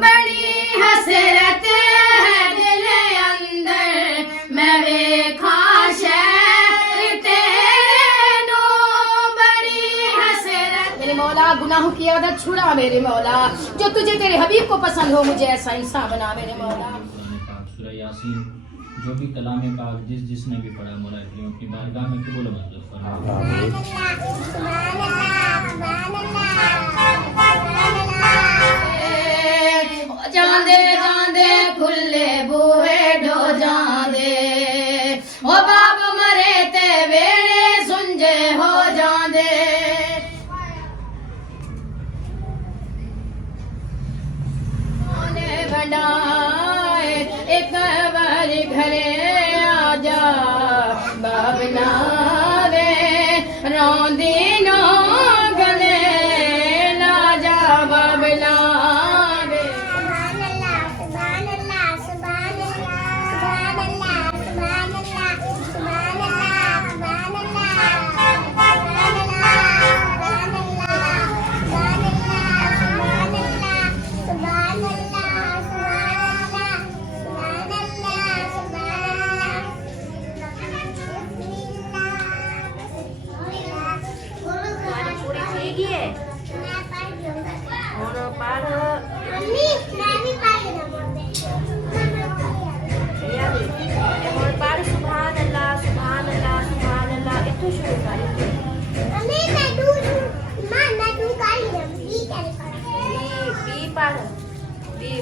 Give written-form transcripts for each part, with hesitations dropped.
بڑی حسرت ہے دل اندر میں ویکھا شہر تینو بڑی حسرت میرے مولا گناہوں کی عادت چھڑا میرے مولا جو تجھے تیرے حبیب کو پسند ہو مجھے ایسا انسان بنا میرے مولا سورہ یاسین جو بھی کلام پاک جس نے بھی پڑھا مولا کریم اپنی بارگاہ میں قبول و منظور فرمائے. جاندے جاندے کھلے بوہے ڈو جاندے او باب مرے تے ویڑے سنجے ہو جاندے اونے بنائے ایک بار گھرے آ جا باب ناوے روندی نو گلے لا جا باب ناوے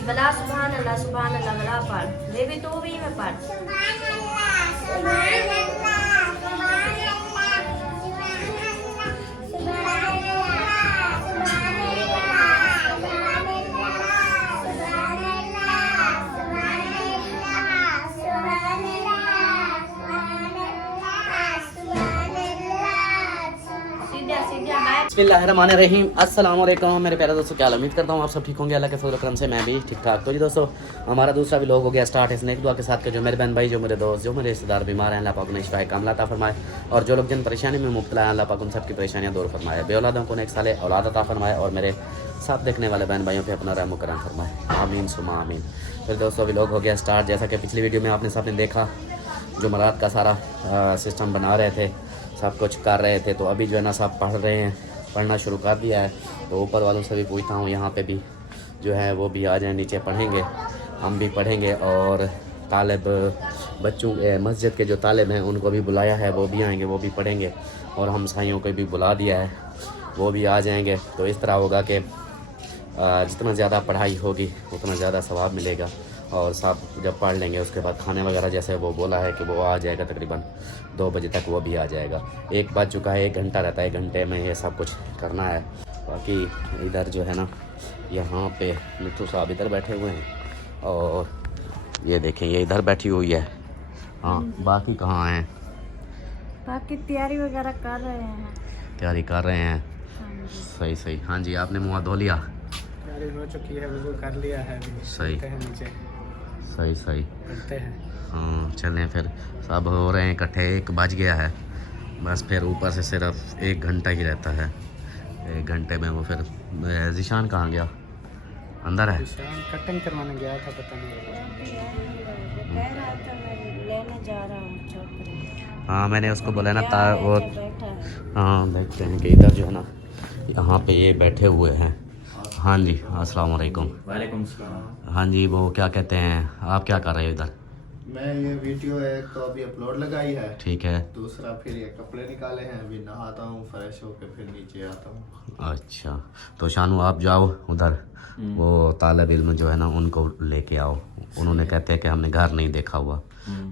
بلا سبحان اللہ بلا پڑھ دے بھی تو بھی میں پڑھ سبحان اللہ سبحان اللہ سبحان بسم اللہ الرحمن الرحیم. السلام علیکم میرے پیارے دوستوں، کیا امید کرتا ہوں آپ سب ٹھیک ہوں گے. اللہ کے فضل و کرم سے میں بھی ٹھیک ٹھاک. تو جی دوستوں، ہمارا دوسرا ولاگ ہو گیا اسٹارٹ اس نیک دعا کے ساتھ کہ جو میرے بہن بھائی، جو میرے دوست، جو میرے رشتہ دار بیمار ہیں، اللہ پاک انہیں شفا کاملہ عطا فرمائے، اور جو لوگ جن پریشانی میں مبتلا ہیں اللہ پاک ان سب کی پریشانیاں دور فرمائے، بے اولادوں کو نیک سالے اولاد عطا فرمائے، اور میرے ساتھ دیکھنے والے بہن بھائیوں پہ اپنا رحم و کرم فرمائے. آمین ثم آمین. پھر دوستوں ولاگ ہو گیا اسٹارٹ. جیسا کہ پچھلی ویڈیو میں آپ نے سب نے دیکھا، جمعرات کا سارا سسٹم بنا رہے تھے، سب کچھ کر رہے تھے. تو ابھی جو ہے نا سب پڑھ رہے ہیں، پڑھنا شروع کر دیا ہے. تو اوپر والوں سے بھی پوچھتا ہوں یہاں پہ بھی جو ہے وہ بھی آ جائیں، نیچے پڑھیں گے، ہم بھی پڑھیں گے. اور طالب بچوں مسجد کے جو طالب ہیں ان کو بھی بلایا ہے، وہ بھی آئیں گے، وہ بھی پڑھیں گے. اور ہمسائیوں کو بھی بلا دیا ہے، وہ بھی آ جائیں گے. تو اس طرح ہوگا کہ جتنا زیادہ پڑھائی ہوگی اتنا زیادہ ثواب ملے گا. اور سب جب پڑھ لیں گے اس کے بعد کھانے وغیرہ جیسے وہ بولا ہے کہ وہ آ جائے گا تقریباً 2 بجے تک وہ بھی آ جائے گا. 1 بج چکا ہے، 1 گھنٹہ رہتا ہے، 1 گھنٹے میں یہ سب کچھ کرنا ہے. باقی ادھر جو ہے نا یہاں پہ مٹھو صاحب ادھر بیٹھے ہوئے ہیں، اور یہ دیکھیں یہ ادھر بیٹھی ہوئی ہے. ہاں باقی کہاں ہیں؟ باقی تیاری وغیرہ کر رہے ہیں. تیاری کر رہے ہیں. صحیح صحیح. ہاں جی آپ نے منہ دھو لیا؟ تیاری ہو چکی ہے، وضو کر لیا ہے. صحیح نیچے صحیح صحیح. پڑھتے ہیں. ہاں چلیں پھر سب ہو رہے ہیں اکٹھے. 1 بج گیا ہے، بس پھر اوپر سے صرف 1 گھنٹہ ہی رہتا ہے. 1 گھنٹے میں وہ پھر ذیشان کہاں گیا؟ اندر ہے. شام کٹنگ کروانے گیا تھا، پتہ نہیں. کہہ رہا تھا میں لینے جا رہا ہوں چوکری. ہاں میں نے اس کو بولا نا وہ ہاں دیکھتے ہیں کہ ادھر جو ہے نا یہاں پہ یہ بیٹھے ہوئے ہیں. ہاں جی السلام علیکم. وعلیکم السلام. ہاں جی وہ کیا کہتے ہیں، آپ کیا کر رہے ہیں ادھر؟ میں یہ ویڈیو ایک تو ابھی اپلوڈ لگائی ہے، ٹھیک ہے. دوسرا پھر یہ کپڑے نکالے ہیں، ابھی نہاتا ہوں، فریش ہو کے پھر نیچے آتا ہوں. اچھا تو شانو آپ جاؤ ادھر، وہ طالب علم جو ہے نا ان کو لے کے آؤ. انہوں نے کہتے ہیں کہ ہم نے گھر نہیں دیکھا ہوا.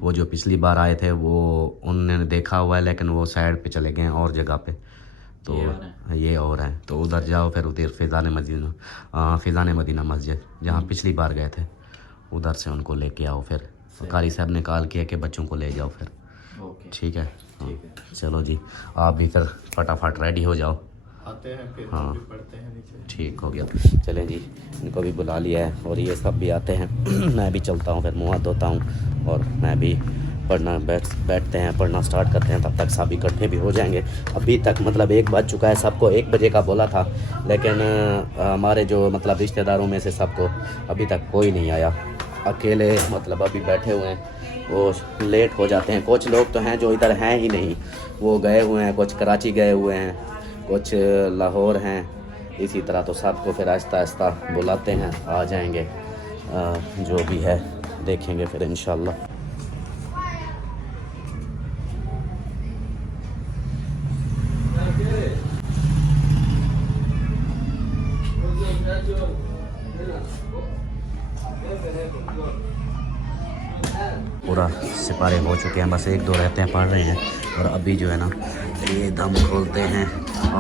وہ جو پچھلی بار آئے تھے وہ انہوں نے دیکھا ہوا ہے، لیکن وہ سائڈ پہ چلے گئے ہیں اور جگہ پہ. تو یہ اور ہیں تو ادھر جاؤ. پھر ادھر فیضان مدینہ مسجد جہاں پچھلی بار گئے تھے ادھر سے ان کو لے کے آؤ. پھر قاری صاحب نے کال کیا کہ بچوں کو لے جاؤ پھر. ٹھیک ہے چلو جی آپ بھی پھر فٹافٹ ریڈی ہو جاؤ. آتے ہیں پھر ہاں بھی پڑھتے ہیں نیچے. ٹھیک ہو گیا. چلیں جی ان کو بھی بلا لیا ہے اور یہ سب بھی آتے ہیں. میں بھی چلتا ہوں، پھر منہ ہاتھ دھوتا ہوں اور میں بھی پڑھنا بیٹھتے ہیں، پڑھنا سٹارٹ کرتے ہیں، تب تک سب اکٹھے بھی ہو جائیں گے. ابھی تک مطلب 1 بج چکا ہے، سب کو 1 بجے کا بولا تھا، لیکن ہمارے جو مطلب رشتہ داروں میں سے سب کو ابھی تک کوئی نہیں آیا. اکیلے مطلب ابھی بیٹھے ہوئے ہیں، وہ لیٹ ہو جاتے ہیں. کچھ لوگ تو ہیں جو ادھر ہیں ہی نہیں، وہ گئے ہوئے ہیں، کچھ کراچی گئے ہوئے ہیں، کچھ لاہور ہیں. اسی طرح تو سب کو پھر آہستہ آہستہ بلاتے ہیں، آ جائیں گے. جو بھی ہے دیکھیں گے پھر انشاءاللہ. پورا سپارے ہو چکے ہیں، بس 1-2 رہتے ہیں، پڑھ رہے ہیں. اور ابھی جو ہے نا یہ دم کھولتے ہیں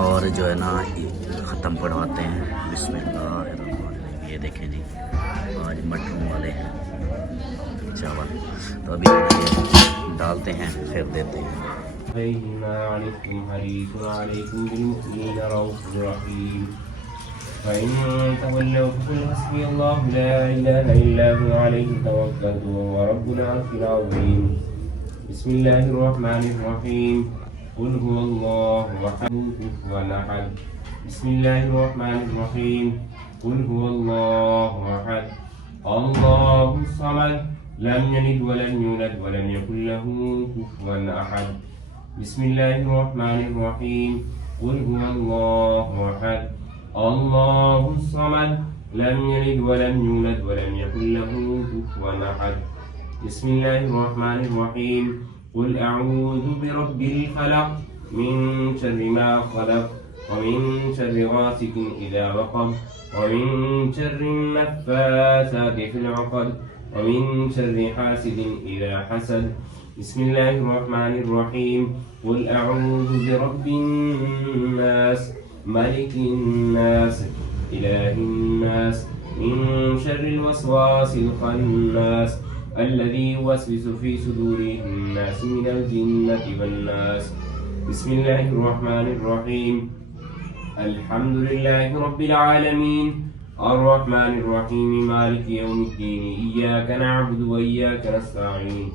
اور جو ہے نا ختم پڑھواتے ہیں. بسم اللہ الرحمن الرحیم. یہ دیکھیں جی آج مٹن والے چاول، تو ابھی یہ ڈالتے ہیں پھر دیتے ہیں. فإن تولوا فقل حسبي الله لا إله إلا هو عليه توكلت وهو رب العرش العظيم. بسم الله الرحمن الرحيم. قل هو الله أحد كفوا أحد. بسم الله الرحمن الرحيم. قل هو الله أحد الله الصمد لم يلد ولم يولد ولم يكن له كفوا أحد. بسم الله الرحمن الرحيم. قل هو الله أحد الله الصمد لم يلد ولم يولد ولم يكن له كفوا أحد. بسم الله الرحمن الرحيم. قل أعوذ برب الفلق من شر ما خلق ومن شر غاسق إذا وقب ومن شر النفاثات في العقد ومن شر حاسد إذا حسد. بسم الله الرحمن الرحيم. قل أعوذ برب الناس ملك الناس إله الناس من شر الوسواس الخناس الذي يوسوس في صدور الناس من الجنة والناس. بسم الله الرحمن الرحيم. الحمد لله رب العالمين الرحمن الرحيم مالك يوم الدين. إياك نعبد وإياك نستعين.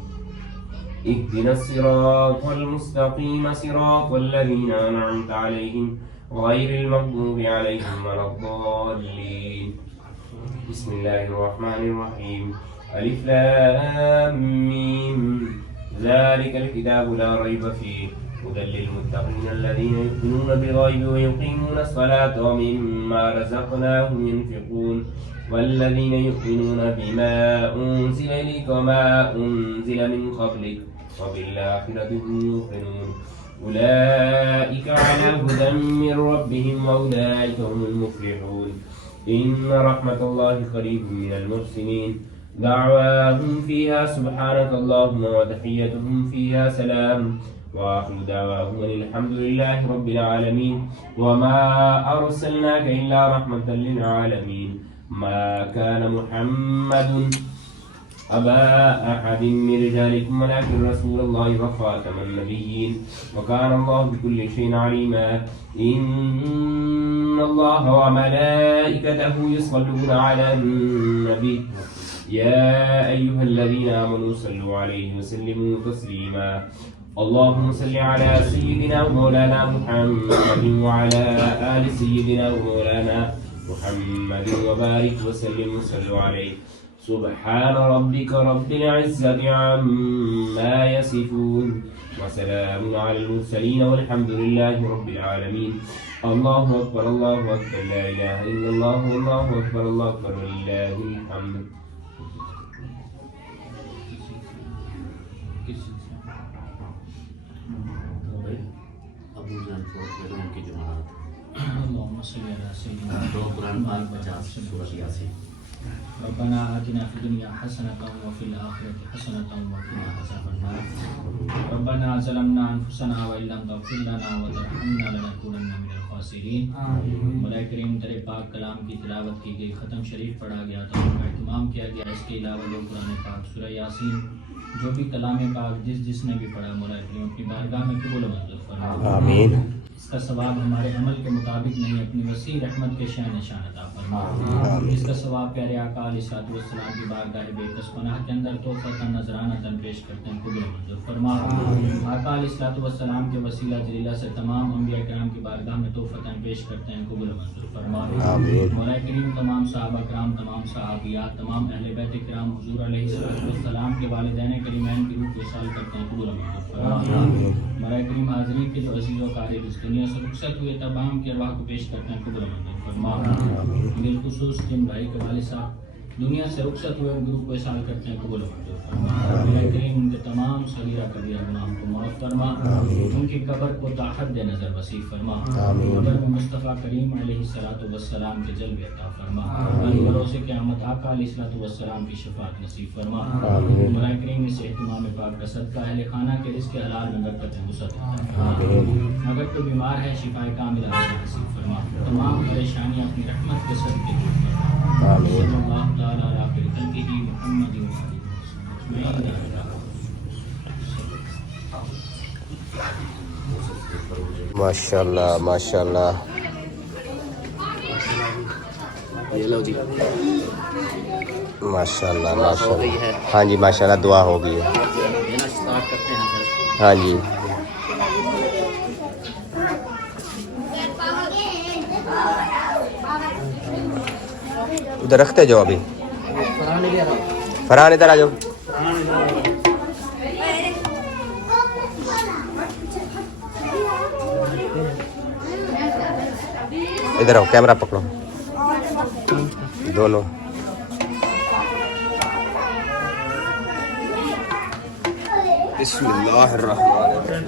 اهدنا الصراط المستقيم صراط الذين أنعمت عليهم غير المغضوب عليهم ولا الضالين. بسم الله الرحمن الرحيم. ألف لام ميم ذلك الكتاب لا ريب فيه هدى للمتقين الذين يؤمنون بالغيب ويقيمون الصلاة ومما رزقناهم ينفقون والذين يؤمنون بما أنزل إليك وما أنزل من قبلك وبالآخرة هم يوقنون. أولئك على هدى من ربهم وأولئك هم المفلحون. إن رحمة الله قريب من المحسنين. دعواهم فيها سبحانك اللهم وتحيتهم فيها سلام وآخر دعواهم الحمد لله رب العالمين. وما أرسلناك إلا رحمة للعالمين. ما كان محمد أبا أحد من رجالكم ولكن رسول الله وخاتم النبيين وكان الله بكل شيء عليما. إن الله وملائكته يصلون على النبي يا أيها الذين آمنوا صلوا عليه وسلموا تسليما. اللهم صل على سيدنا ومولانا محمد وعلى آل سيدنا ومولانا محمد وبارك وسلم وصلوا عليه. سبحان ربك رب العزة عما يصفون وسلام على المرسلين والحمد لله رب العالمين. الله أكبر الله أكبر لا إله إلا الله والله أكبر الله أكبر ولله الحمد. ابو جان فوت کی جماعت اللهم صل على سيدنا 2 قرآن پاک 50 سورۃ یاسین. ربنا آتنا في الدنيا حسنة وفي الآخرة حسنة وقنا عذاب النار. ربنا ظلمنا أنفسنا وإن لم تغفر لنا وترحمنا لنكونن من الخاسرين. مولا کریم تیرے پاک کلام کی تلاوت کی گئی، ختم شریف پڑھا گیا، تو اہتمام کیا گیا. اس کے علاوہ لوگ قرآن پاک سورہ یاسین جو بھی کلام پاک جس نے بھی پڑھا مولا کریم اپنی بارگاہ میں قبول و منظور فرما. آمین. اس کا ثواب ہمارے عمل کے مطابق نہیں، اپنی وسیع رحمت کے شان نشان عطا فرما. فرما. اس کا ثواب پیارے آقا علیہ الصلوۃ والسلام کی بارگاہ بے کس پناہ کے اندر تحفۃ نذرانہ پیش کرتے ہیں, قبول منظور فرما. آقا علیہ الصلوۃ والسلام کے وسیلہ جلیلہ سے تمام انبیاء کرام کی بارگاہ میں تحفۃ پیش کرتے ہیں, قبول منظور فرما. مولا کریم تمام صحابہ کرام, تمام صحابیات, تمام اہل بیت کرام حضور علیہ الصلوۃ والسلام کے والدین کریمین کی روح کو وصال کرتے ہیں, قبول منظور فرما. مولا کریم حاضرین کے جو عزیز و قارب اس دنیا سے رخصت ہوئے تمام کی ارواح کو پیش کرتے ہیں, قبول منظور فرما. بالخصوص جن بھائی کے والد صاحب دنیا سے رخصت ہوئے گروپ کو احسان کرتے ہیں, قبول منظور فرما. مولا کریم ان کے تمام صغیرہ کبیرہ گناہوں کو معاف فرما, ان کی قبر کو طاقت دے نظر وسیع فرما, قبر میں مصطفیٰ کریم علیہ الصلوۃ والسلام کے جلوے عطا فرما, بروز قیامت آقا علیہ الصلوۃ والسلام کی شفاعت نصیب فرما. مولا کریم اس اہتمام پاک کا صدقہ اہل خانہ کے رزق حلال میں برکت وسعت عطا فرما. اگر کوئی بیمار ہے شفا کاملہ نصیب فرما, تمام پریشانیاں اپنی رحمت کے صدقے دور فرما. صلی اللہ تعالی علی خیر خلقہ محمد و آلہ ماشاءاللہ ماشاءاللہ. یہ لو جی, ماشاءاللہ ہو ماشاءاللہ. گئی ہے. ہاں جی ماشاءاللہ دعا ہو گئی ہے. یہ نا اسٹارٹ کرتے ہیں پھر. ہاں جی ادھر رکھتے جاؤ. ابھی فرحان ادھر آؤ. فرحان ادھر آ جاؤ. ادھر آؤ, کیمرہ پکڑو دونوں. بسم اللہ الرحمن الرحیم.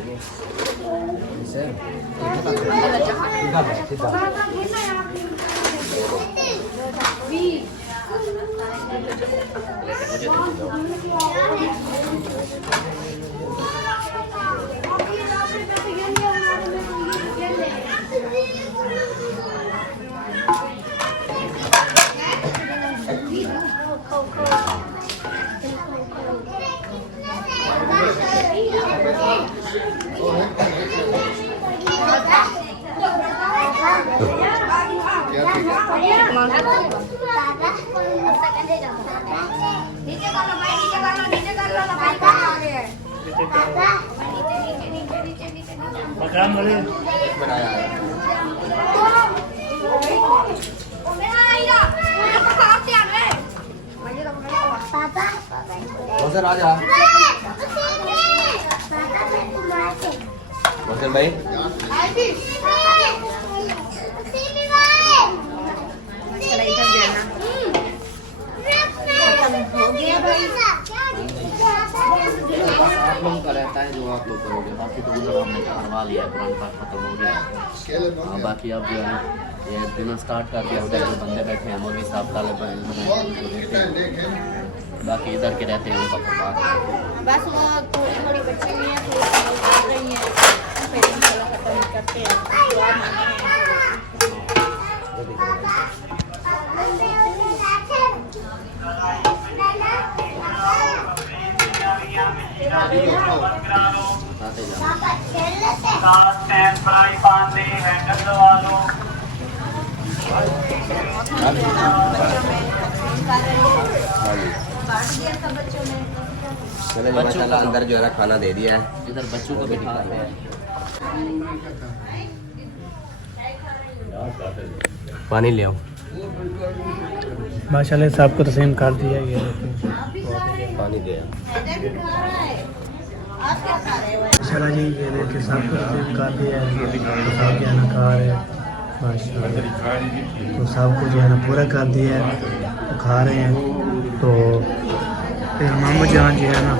حسین آ جا. حسین بھائی آپ لوگوں کا رہتا ہے جو آپ لوگ کرو گے, باقی تو ادھر ہم نے کروا لیا ہے, قرآن پاک ختم ہو گیا ہے. ہاں باقی اب جو ہے یہ دینا اسٹارٹ کر دیا. ادھر جو بندے بیٹھے ہیں مولوی صاحب طالب علم ہیں, باقی ادھر کے رہتے ہیں ان کا بات ہے. بس وہ تھوڑی تھوڑی بچی ہوئی ہیں, تھوڑی پڑھ رہی ہیں, پھر انشاءاللہ ختم کرتے ہیں. دعا مانگیں. چلے ماشاءاللہ اندر جو ہے نا کھانا دے دیا ہے. ادھر بچوں کو بھی دکھاتے ہیں. پانی لے آؤ. ماشاءاللہ صاحب کو تسلیم کر دیا گیا. پانی دے آؤ. ماشاءاللہ جی یہ دیکھ کے صاحب کو تسلیم کر دیا ہے. صاحب جو ہے نا کھا رہے ہیں ماشاءاللہ. تو صاحب کو جو ہے نا پورا کر دیا ہے, تو کھا رہے ہیں. تو پھر مامو جان جو ہے نا,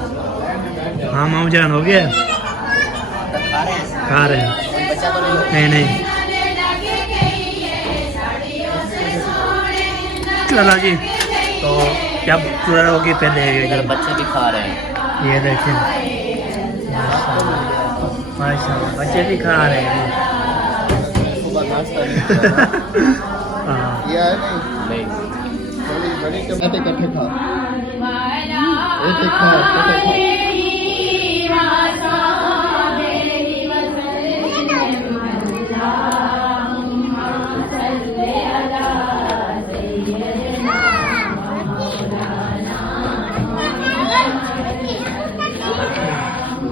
ہاں مامو جان ہو گیا, کھا رہے ہیں. نہیں چلا جی. تو جب پورا ہوگی پہلے ادھر بچے بھی کھا رہے ہیں. یہ دیکھیں ماشاءاللہ بچے بھی کھا رہے ہیں. صبح ناشتہ نہیں ہاں یہ ہے نہیں نہیں بڑی کٹھے کھا ایک کھا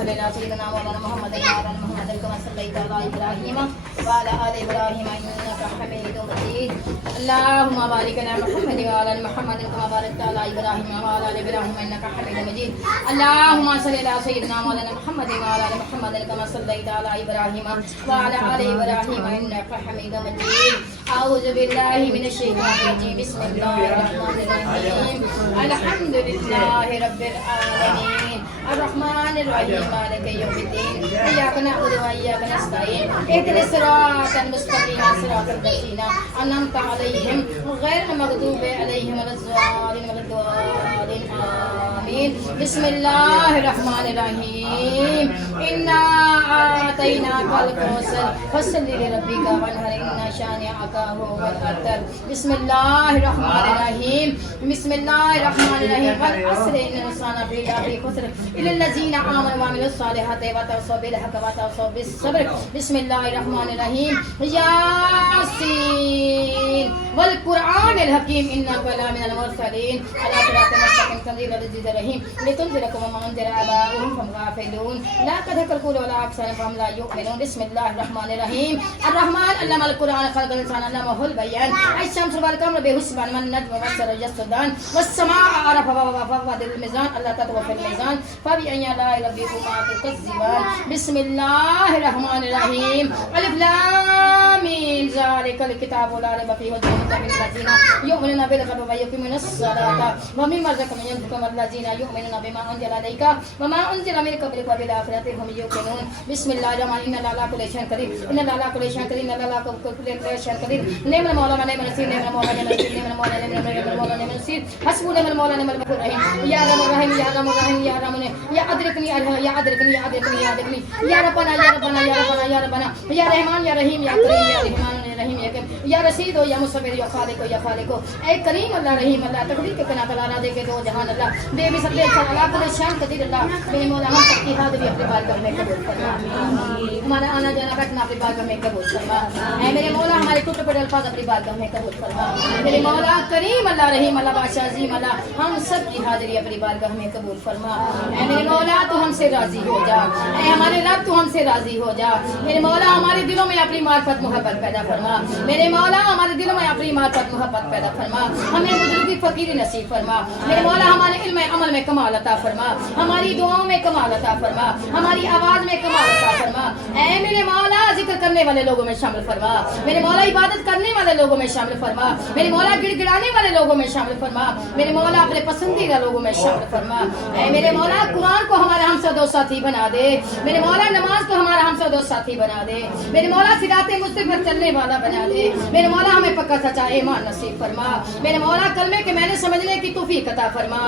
صلی علی سیدنا مولانا محمد وعلى محمد كما صليت على ابراهيم وعلى ال ابراهيم انك حميد مجيد اللهم بارك على محمد وعلى محمد كما باركت على ابراهيم وعلى ال ابراهيم انك حميد مجيد اللهم صل على سيدنا مولانا محمد وعلى ال محمد كما صليت على ابراهيم وعلى ال ابراهيم انك حميد مجيد اعوذ بالله من الشيطان الرجيم بسم الله الرحمن الرحيم الحمد لله رب العالمين الرحمن الرحيم مالك يوم الدين اياك نعبد واياك نستعين اهدنا الصراط المستقيم صراط الذين انعمت عليهم غير المغضوب عليهم ولا الضالين آمين بسم الله الرحمن الرحيم إنا أعطيناك الكوثر فصل لربك وانحر إن شانئك هو الأبتر بسم الله الرحمن الرحيم بسم الله الرحمن الرحيم والعصر إن الإنسان لفي خسر إلا الذين آمنوا وعملوا الصالحات وتواصوا بالحق وتواصوا بالصبر بسم الله الرحمن الرحيم ياسين والقرآن الحكيم إنك لمن المرسلين على صراط مستقيم تنزيل العزيز الرحيم لتنذر قوما ما أنذر آباؤهم فهم غافلون لا تذكر القول ولا أكثر فهم لا يؤمنون بسم الله الرحمن الرحيم الرحمن علم القرآن خلق الإنسان علمه البيان الشمس والقمر بحسبان والنجم والشجر يسجدان والسماء عرفها ووضع الميزان ألا تطغوا في الميزان فبأي آلاء ربكما تكذبان بسم الله الرحمن الرحيم ألف لام ميم ذلك الكتاب لا ريب فيه هدى للذين يؤمنون بالغيب ويقيمون الصلاة ومما رزقناهم ينفقون والذين يؤمنون بما أنزل إليك وما أنزل من قبلك وبالآخرة هم يوقنون بسم الله الرحمن إن الله على كل شيء قدير إن الله على كل شيء قدير إن الله على كل شيء قدير نعم المولى ونعم النصير نعم المولى ونعم النصير نعم المولى ونعم النصير حسبنا نعم المولى ونعم الرحيم يا رب الرحيم يا رب الرحيم يا رب يا أدركني يا أدركني يا أدركني يا أدركني يا ربنا يا ربنا يا ربنا يا ربنا يا رحمن يا رحيم يا كريم يا رحمن رحیم یا رشید ہو یا مصور یا خالق ہو یا خالق ہو اے کریم اللہ رحیم اللہ تقدیر کے کنا کلا راضی کے دو جہان اللہ بے بی سب اللہ کل شان قدیر اللہ میرے مولا ہم سب کی حاضری اپنے بارگاہ میں قبول فرما ہمارا آنا جانا بیٹھنا اپنے بارگاہ میں قبول فرما اے میرے مولا ہمارے ٹوٹے پڑے الفاظ اپنی بارگاہ میں قبول فرما میرے مولا کریم اللہ رحیم اللہ بادشاہ عظیم اللہ ہم سب کی حاضری اپنی بارگاہ میں قبول فرما اے میرے مولا تو ہم سے راضی ہو جا اے ہمارے رب تو ہم سے راضی ہو جا میرے مولا ہمارے دلوں میں اپنی معرفت محبت پیدا فرما میرے مولا ہمارے دلوں میں اپنی معرفت محبت پیدا فرما ہمیں بزرگی فقیری نصیب فرما میرے مولا ہمارے علم عمل میں کمال عطا فرما ہماری دعاؤں میں کمال عطا فرما ہماری آواز میں کمال عطا فرما اے میرے مولا ذکر کرنے والے لوگوں میں شامل فرما میرے مولا عبادت کرنے والے لوگوں میں شامل فرما میرے مولا گڑ گڑانے والے لوگوں میں شامل فرما میرے مولا اپنے پسندیدہ لوگوں میں شامل فرما اے میرے مولا قرآن کو ہمارا ہمسر دوست ساتھی بنا دے میرے مولا نماز کو ہمارا ہمسر دوست ساتھی بنا دے میرے مولا صراط مستقیم پر چلنے والا بنا دے میرے مولا ہمیں پکا سچا ایمان نصیب فرما میرے مولا کلمے کے میں نے سمجھنے کی توفیق عطا فرما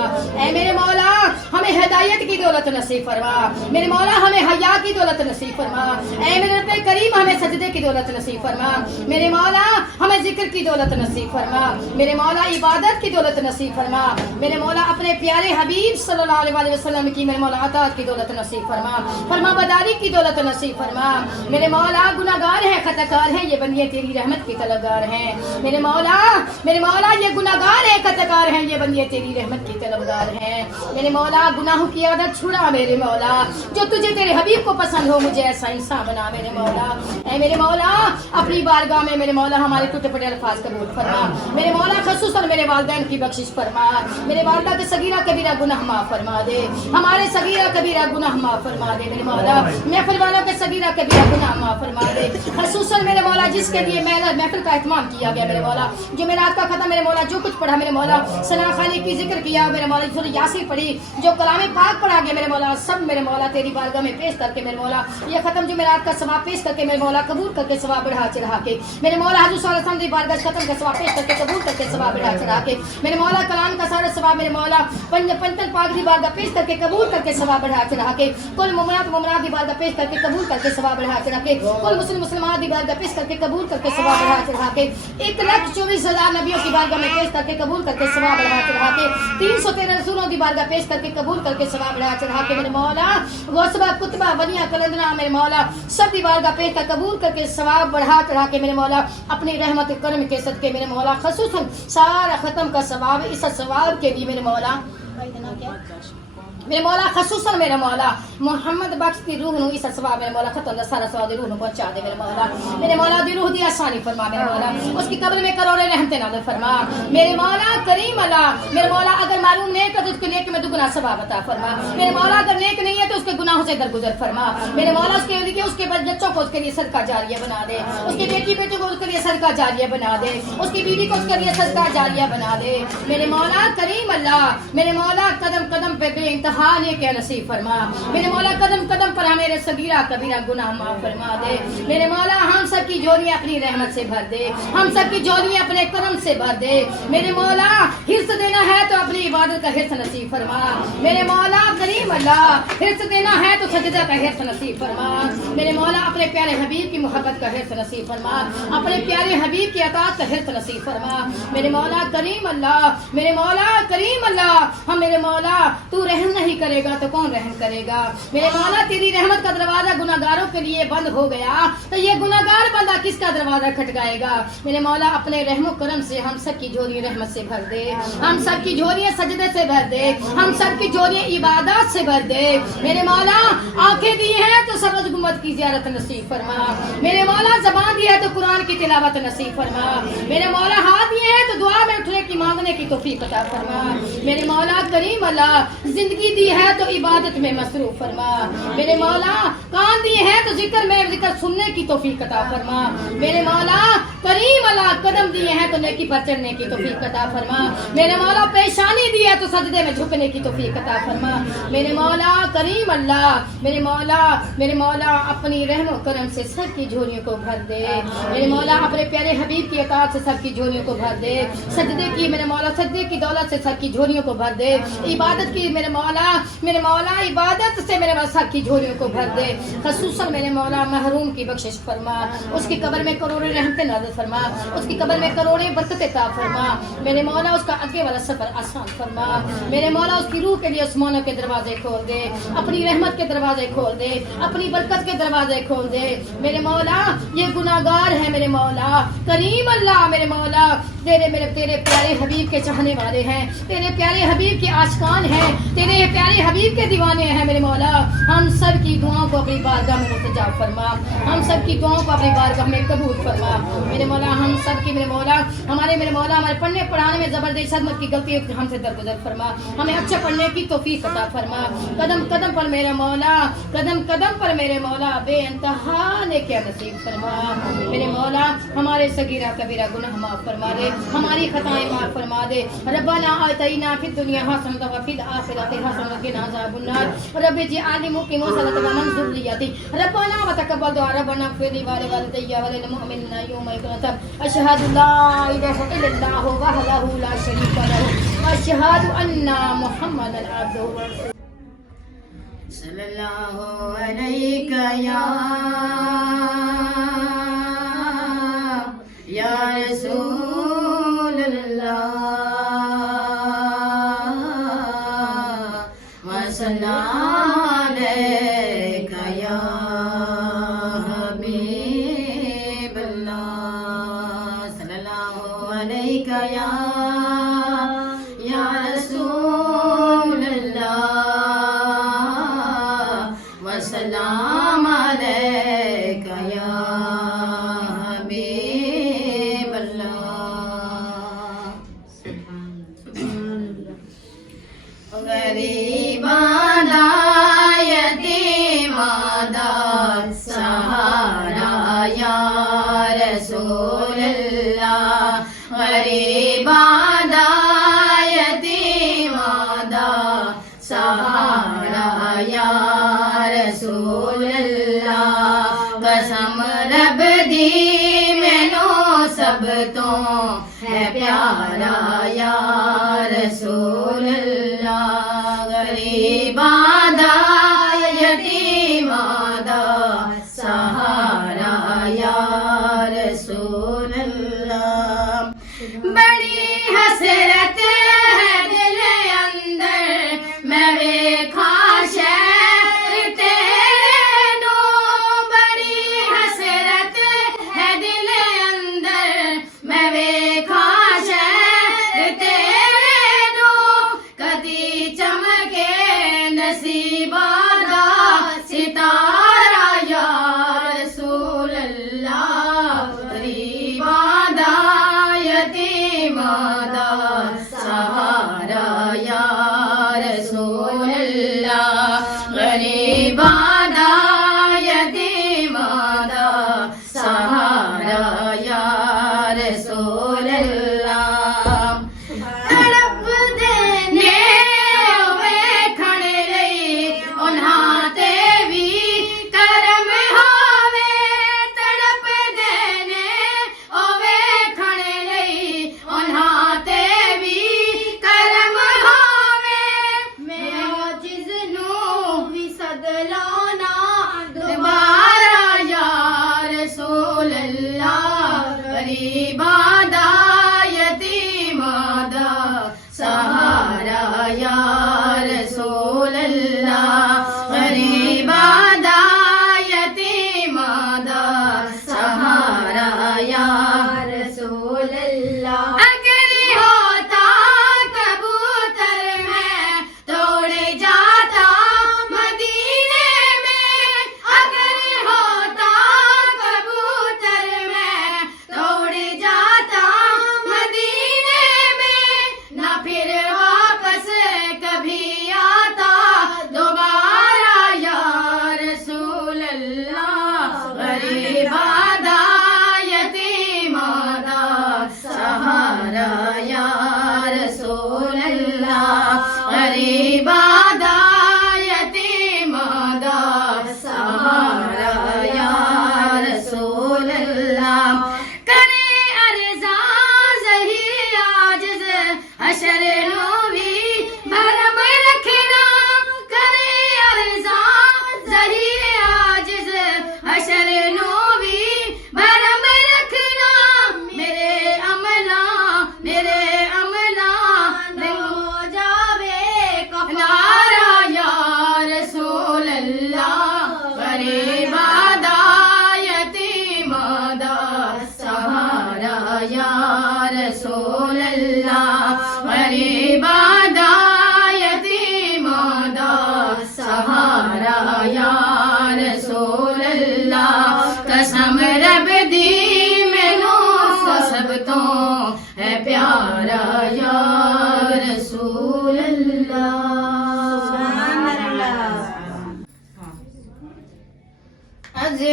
اے میرے مولا ہمیں ہدایت کی دولت نصیب فرما میرے مولا ہمیں حیا کی دولت نصیب فرما اے میرے رب کریم ہمیں سجدے کی دولت نصیب فرما میرے مولا ہمیں ذکر کی دولت نصیب فرما میرے مولا عبادت کی دولت نصیب فرما میرے مولا اپنے پیارے حبیب صلی اللہ علیہ وسلم کی میرے مولا عطا کی دولت نصیب فرما فرما بداری کی دولت نصیب فرما میرے مولا گناہگار ہیں خطا کار ہیں یہ بندے تیری رحمت کی طلبگار ہیں میرے مولا یہ گناہگار ہیں خطا کار ہیں یہ بندے تیری رحمت کی طلبگار ہیں میرے مولا گناہوں کی عادت چھڑا میرے مولا جو تجھے تیرے حبیب کو پسند ہو مجھے ایسا انسان بنا میرے مولا اے میرے مولا اپنی بارگاہ میں میرے مولا ہمارے ٹوٹے پڑے الفاظ قبول فرما میرے مولا خصوصاً میرے والدین کی بخشش فرما میرے والدہ کے صغیرہ کبیرہ گناہ معاف فرما دے ہمارے صغیرہ کبیرہ گناہ معاف فرما دے میرے مولا محفل والوں کے صغیرہ کبیرہ گناہ معاف فرما دے خصوصاً میرے مولا جس کے لیے محفل کا اہتمام کیا گیا میرے مولا جو میرا آپ کا ختم میرے مولا جو کچھ پڑھا میرے مولا ثنا خانی کی ذکر کیا میرے مولا سورہ یاسین پڑھی جو کلام پاک پڑھا گیا میرے مولا سب میرے مولا تیری بارگاہ میں پیش کر کے میرے مولا یہ ختم جو میرا آپ کا ثواب پیش کر کے میرے مولا قبول کر کے ثواب بڑھا چڑھا کے میرے مولا حضور صلی اللہ علیہ وسلم کی بارگاہ ختم کا ثواب پیش کر کے قبول کر کے ثواب بڑھا چڑھا کے میرے مولا کلام کا سارا ثواب میرے مولا پنجن پاک کی بارگاہ پیش کر کے قبول کر کے ثواب بڑھا چڑھا کے کل مومنات کی بارگاہ پیش کر کے قبول کر کے ثواب بڑھا چڑھا کے کل مسلمات کی بارگاہ پیش کر کے قبول کر کے ثواب بڑھا چڑھا کے 1,24,000 نبیوں کی بارگاہ میں پیش کر کے قبول کر کے ثواب بڑھا چڑھا کے 313 رسولوں کی بارگاہ پیش کر کے قبول کر کے ثواب بڑھا چڑھا کے میرے مولا غصبہ کتبہ ولیاں کلندرہ میرے مولا سب کی بارگاہ پیش کر قبول کر کے ثواب بڑھا چڑھا کے میرے مولا اپنی رحمت کرم کے صدقے میرے مولا خصوصاً سارا ختم کا ثواب اس ثواب کے لیے میرے مولا میرے مولا خصوصاً میرے مولا محمد بخش دی روح نو اس سواب میرے مولا ختم دا سارا سواب دی روح نو پہنچا دے میرے مولا دی روح دی آسانی فرما میرے مولا اس کی قبر میں کروڑے رحمت نازل فرما میرے مولا کریم اللہ میرے مولا اگر معلوم نیک ہے تو اس کے نیک میں دگنا ثواب عطا فرما میرے مولا اگر نیک نہیں ہے تو اس کے گناہوں سے درگزر فرما میرے مولا اس کے بچوں کو اس کے لیے صدقہ جاریہ بنا دے اس کی بیٹی بیٹے کو اس کے لیے صدقہ جاریہ بنا دے اس کی بیوی کو اس کے لیے صدقہ جاریہ بنا دے میرے مولا کریم اللہ میرے مولا قدم قدم پہ بے انتہا نیک نصیب فرما میرے مولا قدم قدم پر ہمیں صغیرہ کبیرہ گناہ معاف فرما دے میرے مولا ہم سب کی جولیاں اپنی رحمت سے بھر دے ہم سب کی جولیاں اپنے کرم سے بھر دے میرے مولا حرص دینا ہے تو اپنی عبادت کا حرص نصیب فرما میرے مولا کریم اللہ حرص دینا ہے تو سجدہ کا حرص نصیب فرما میرے مولا اپنے پیارے حبیب کی محبت کا حرص نصیب فرما اپنے پیارے حبیب کی اطاعت کا حرص نصیب فرما میرے مولا کریم اللہ میرے مولا کریم اللہ ہم میرے مولا تو رحم نہیں کرے گا تو کون رحم کرے گا میرے مولا تیری رحمت کا دروازہ گناہگاروں کے لیے بند ہو گیا تو یہ گناہگار بندہ کس کا دروازہ کھٹکائے گا میرے مولا اپنے رحم و کرم سے ہم سب کی جھولی رحمت سے بھر دے ہم سب کی جھولیاں سجدے سے بھر دے ہم سب کی جھولیاں عبادات سے بھر دے میرے مولا آنکھیں دی ہیں تو سبز گنبد کی زیارت نصیب فرما میرے مولا زبان دی ہے تو قرآن کی تلاوت نصیب فرما میرے مولا ہاتھ دیے ہیں تو دعا میں اٹھنے کی مانگنے کی توفیق عطا فرما میرے مولا کریم اللہ زندگی دی ہے تو عبادت میں مصروف فرما میرے مولا کان دیے ہیں تو ذکر میں ذکر سننے کی توفیق عطا فرما میرے مولا کریم اللہ قدم دیے ہیں تو نیکی پر چڑھنے کی توفیق عطا فرما میرے مولا پیشانی دی ہے تو سجدے میں جھکنے کی توفیق عطا فرما میرے مولا کریم اللہ میرے مولا اپنی رحم و کرم سے سب کی جھولیوں کو بھر دے میرے مولا اپنے پیارے حبیب کی اطاعت سے سب کی جھولیوں کو بھر دے سجدے کی میرے مولا سجدے کی دولت سے سب کی جھولیوں کو بھر دے عبادت کی میرے مولا عبادت سے میرے مولا سب کی جھولیوں کو بھر دے خصوصاً میرے مولا محروم کی بخشش فرما اس کی قبر میں کروڑے رحمتیں نازل فرما اس کی قبر میں کروڑے برکتیں عطا فرما میرے مولا اس کا آگے والا سفر آسان فرما میرے مولا اس کی روح کے لیے آسمانوں کے دروازے کھول دے اپنی رحمت کے دروازے کھول دے اپنی برکت کے دروازے کھول دے میرے مولا یہ گناہگار ہے میرے مولا کریم اللہ میرے مولا تیرے پیارے حبیب کے چاہنے والے ہیں تیرے پیارے حبیب کے عاشقان ہیں تیرے پیارے حبیب کے دیوانے ہیں میرے مولا ہم سب کی دعاؤں کو اپنی بارگاہ میں مستجاب فرما ہم سب کی دعاؤں کو اپنی بارگاہ میں قبول فرما میرے مولا ہم سب کی میرے مولا ہمارے پڑھنے پڑھانے میں زبردست حدمت کی غلطی ہم سے درگزر فرما ہمیں اچھا پڑھنے کی توفیق عطا فرما قدم قدم پر میرے مولا بے انتہا نیکیاں نصیب فرما میرے مولا ہمارے صغیرہ کبیرہ گناہ معاف فرما دے ہماری خطائیں معاف فرما دے ربنا آتینا فی الدنیا حسنۃ وفی الآخرۃ حسنۃ وقنا عذاب النار رب اجعلنی مقیم الصلاۃ ومن ذریتی ربنا وتقبل دعاء ربنا اغفر لی ولوالدی وللمؤمنین یوم یقوم الحساب اشہد لا الہ الا اللہ وحدہ لا شریک لہ واشہد ان محمدا عبدہ ورسولہ صلی اللہ علیہ یا رسول اللہ وسلام علیک یا حبیب اللہ صلی اللہ علیہ یا رسول اللہ وسلام علیک یا حبیب اللہ غریباں دا یتیماں دا سہارا یا رسول اللہ غریباں دا یتیماں دا سہارا یا رسول اللہ قسم رب دی مینوں سب تو ہے پیارا یا رسول اللہ غریباں دا یتیماں دا سہارا یا رسول اللہ بڑی حسرت ہے دل اندر میں ویکھا شہر تیرے نو بڑی حسرت ہے دل اندر میں ویکھا شہر تیرے نو کدی چمکے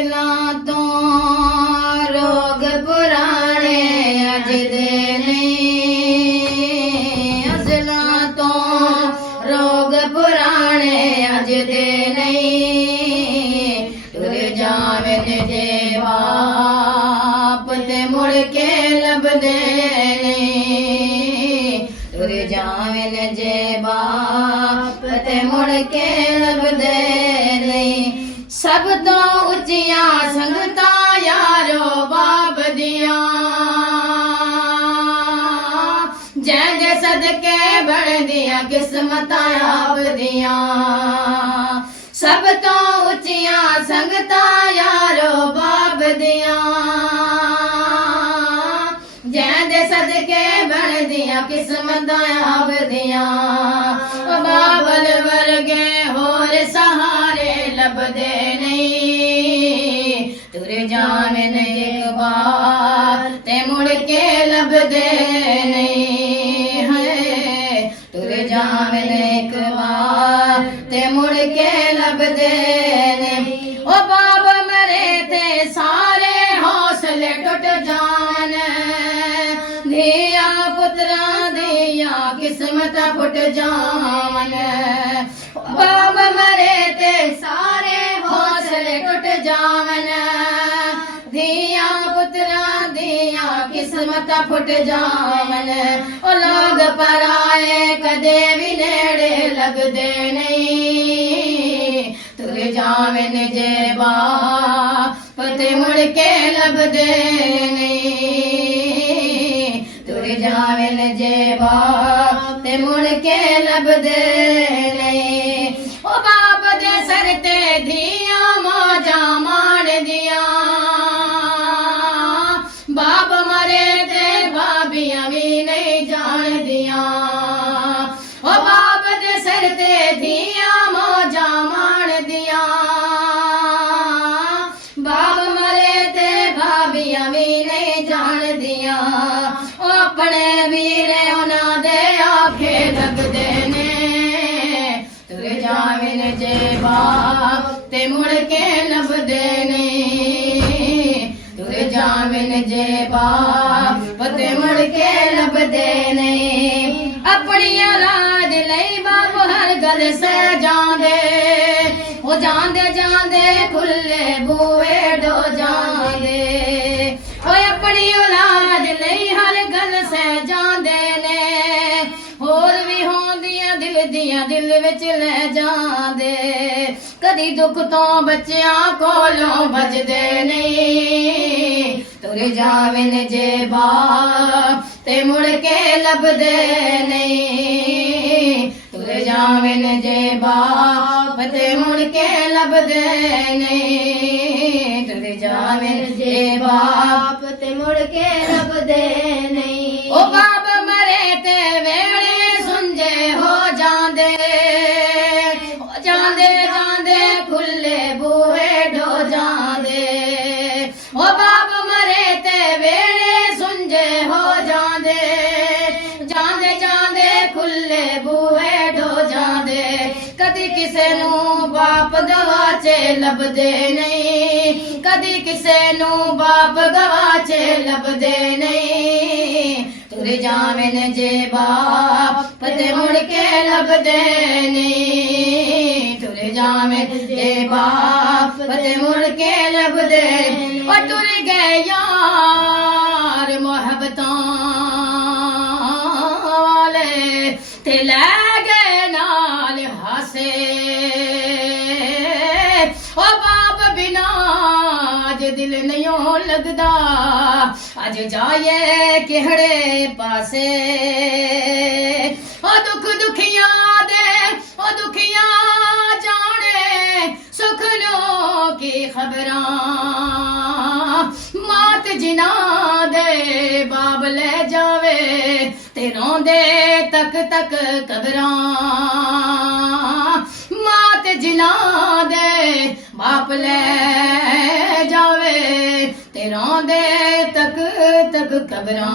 ਅਸਲਾਂ ਤੋਂ ਰੋਗ ਪੁਰਾਣੇ ਅੱਜ ਦੇ ਨਹੀਂ, ਅਸਲਾਂ ਤੋਂ ਰੋਗ ਪੁਰਾਣੇ ਅੱਜ ਦੇ ਨਹੀਂ, ਤੁਰ ਜਾਵੇ ਜੇ ਬਾਪ ਤੇ ਮੁੜ ਕੇ ਲੱਭਦੇ ਨਹੀਂ, ਤੁਰ ਜਾਵੇ ਜੇ ਬਾਪ ਤੇ ਮੁੜ ਕੇ ਲੱਭਦੇ ਨਹੀਂ। ਸਭ ਤੋਂ ਉੱਚੀਆਂ ਸੰਗਤਾਂ ਯਾਰੋ ਬਾਪ ਦੀਆਂ, ਜਿਹਦੇ ਸਦਕੇ ਬਣਦੀਆਂ ਕਿਸਮਤਾਂ ਆਪ ਦੀਆਂ। ਸਭ ਤੋਂ ਉੱਚੀਆਂ ਸੰਗਤਾਂ ਯਾਰੋ ਬਾਪ ਦੀਆਂ, ਜਿਹਦੇ ਸਦਕੇ ਬਣਦੀਆਂ ਕਿਸਮਤਾਂ ਆਪ ਦੀਆਂ। ਬਾਬਲ ਵਰਗੇ ਹੋਰ ਸਹਾਰੇ ਲੱਭਦੇ ਨਹੀਂ, ਤੁਰ ਜਾਵੇਂ ਇੱਕ ਵਾਰ ਤੇ ਮੁੜ ਕੇ ਲੱਭਦੇ ਨਹੀਂ ਹੈ, ਤੁਰ ਜਾਵੇਂ ਇੱਕ ਵਾਰ ਤੇ ਮੁੜ ਕੇ ਲੱਭਦੇ ਨਹੀਂ। ਉਹ ਬਾਬ ਮਰੇ ਤੇ ਸਾਰੇ ਹੌਸਲੇ ਟੁੱਟ ਜਾਣ, ਧੀਆਂ ਪੁੱਤਰਾਂ ਦੀਆਂ ਕਿਸਮਤਾਂ ਫੁੱਟ ਜਾਵਨ। ਬਾਬ ਮਰੇ ਤੇ ਸਾਰੇ ਹੌਸਲੇ ਟੁੱਟ ਜਾਵਨ, ਧੀਆਂ ਪੁੱਤਰਾਂ ਦੀਆਂ ਕਿਸਮਤਾਂ ਫੁੱਟ ਜਾਵਨ। ਉਹ ਲੋਗ ਪਰਾਏ ਕਦੇ ਵੀ ਨੇੜੇ ਲੱਗਦੇ ਨਹੀਂ, ਤੁਰ ਜਾਵਨ ਜੇ ਬਾਪ ਤੇ ਮੁੜ ਕੇ ਲੱਭਦੇ ਨਹੀਂ, ਤੁਰ ਜਾਵਨ ਜੇ ਬਾਪ ਤੇ ਮੁੜ ਕੇ ਲੱਭਦੇ ਨਹੀਂ। ਉਹ ਬਾਪ ਦੇ ਸਰ ਤੇ ਧੀਆਂ ਮੌਜਾਂ ਮਾਣਦੀਆਂ, ਬਾਪ ਮਰੇ ਤੇ ਬਾਬੀਆਂ ਵੀ ਨਹੀਂ ਜਾਣਦੀਆਂ। ਉਹ ਬਾਪ ਦੇ ਸਰ ਤੇ ਧੀਆਂ ਮੌਜਾਂ ਮਾਣਦੀਆਂ, ਬਾਪ ਮਰੇ ਤੇ ਬਾਬੀਆਂ ਵੀ ਨਹੀਂ ਜਾਣਦੀਆਂ। ਉਹ ਆਪਣੇ ਵੀਰੇ ਉਹਨਾਂ ਦੇ ਆਖੇ ਲੱਗਦੇ ਨੇ, ਤੁਰ ਜਾਵੇਂ ਜੇ ਬਾਪ ਤੇ ਮੁੜ ਕੇ ਲੱਭਦੇ ਨਹੀਂ, ਤੁਰ ਜਾਵੇਂ ਜੇ ਬਾਪ ਤੇ ਮੁੜ ਕੇ ਲੱਭਦੇ ਨਹੀਂ। ਆਪਣੀ ਔਲਾਦ ਲਈ ਬਾਪ ਹਰ ਗੱਲ ਸਹਿ ਜਾਂਦੇ, ਉਹ ਜਾਂਦੇ ਜਾਂਦੇ ਖੁੱਲੇ ਬੂਹੇ ਢੋ ਜਾਂਦੇ। ਓਏ ਆਪਣੀ ਔਲਾਦ ਲਈ ਹਰ ਗੱਲ ਸਹਿ ਜਾਂਦੇ ਨੇ, ਹੋਰ ਵੀ ਹੁੰਦੀਆਂ ਦਿਲ ਦੀਆਂ ਦਿਲ ਵਿੱਚ ਲੈ ਜਾਂਦੇ। ਕਦੀ ਦੁੱਖ ਤੋਂ ਬੱਚਿਆਂ ਕੋਲੋਂ ਬਚਦੇ ਨਹੀਂ, ਤੁਰ ਜਾਵੇਂ ਜੇ ਬਾਪ ਤੇ ਮੁੜ ਕੇ ਲੱਭਦੇ ਨਹੀਂ, ਤੁਰ ਜਾਵੇਂ ਜੇ ਬਾਪ ਤੇ ਮੁੜ ਕੇ ਲੱਭਦੇ ਨਹੀਂ, ਤੁਰ ਜਾਵੇਂ ਜੇ ਬਾਪ ਤੇ ਮੁੜ ਕੇ ਲੱਭਦੇ ਨਹੀਂ। ਉਹ ਬਾਪ ਮਰੇ ਤੇ ਵੇਲੇ ਸੁੰਝੇ ਹੋ ਜਾਂਦੇ, ਜਾਂਦੇ ਜਾਂਦੇ ਖੁੱਲੇ ਬੂਹੇ ਢੋ ਜਾਂਦੇ। ਉਹ ਬਾਪ ਮਰੇ ਤੇ ਵੇਲੇ ਸੁੰਝੇ ਹੋ ਜਾਂਦੇ, ਜਾਂਦੇ ਜਾਂਦੇ ਖੁੱਲੇ ਬੂਹੇ ਢੋ ਜਾਂਦੇ। ਕਦੀ ਕਿਸੇ ਨੂੰ ਬਾਪ ਗਵਾਚੇ ਲੱਭਦੇ ਨਹੀਂ, ਕਦੀ ਕਿਸੇ ਨੂੰ ਬਾਪ ਗਵਾਚੇ ਲੱਭਦੇ ਨਹੀਂ, ਤੁਰ ਜਾਵੇਂ ਜੇ ਬਾਪ ਤੇ ਮੁੜ ਕੇ ਲੱਭਦੇ ਨਹੀਂ, ਤੁਰ ਜਾਵੇਂ ਜੇ ਬਾਪ ਤੇ ਮੁੜ ਕੇ ਲੱਭਦੇ। ਉਹ ਤੁਰ ਗਏ ਯਾਰ ਮੁਹੱਬਤਾਂ ਵਾਲੇ ਤੇ ਲੈ ਗਏ ਨਾਲ ਹਾਸੇ। ਉਹ ਬਾਪ ਬਿਨਾ ਅੱਜ ਦਿਲ ਨਹੀਂ ਲੱਗਦਾ, ਅੱਜ ਜਾਏ ਕਿਹੜੇ ਪਾਸੇ। ਉਹ ਦੁੱਖ ਦੁਖੀਆਂ ਦੇ ਉਹ ਦੁਖੀਆਂ ਜਾਣੇ, ਸੁਖ ਨੂੰ ਕੀ ਖਬਰਾਂ। ਮਾਤ ਜਿਨ੍ਹਾਂ ਦੇ ਬਾਬ ਲੈ ਜਾਵੇ ਤੇ ਰੋਂਦੇ ਤੱਕ ਤੱਕ ਕਬਰਾਂ। ਮਾਤ ਜਿਨ੍ਹਾਂ ਦੇ ਬਾਪ ਲੈ ਜਾਵੇ ਤੇ ਰੋਂਦੇ ਤੱਕ ਤੱਕ ਕਬਰਾਂ।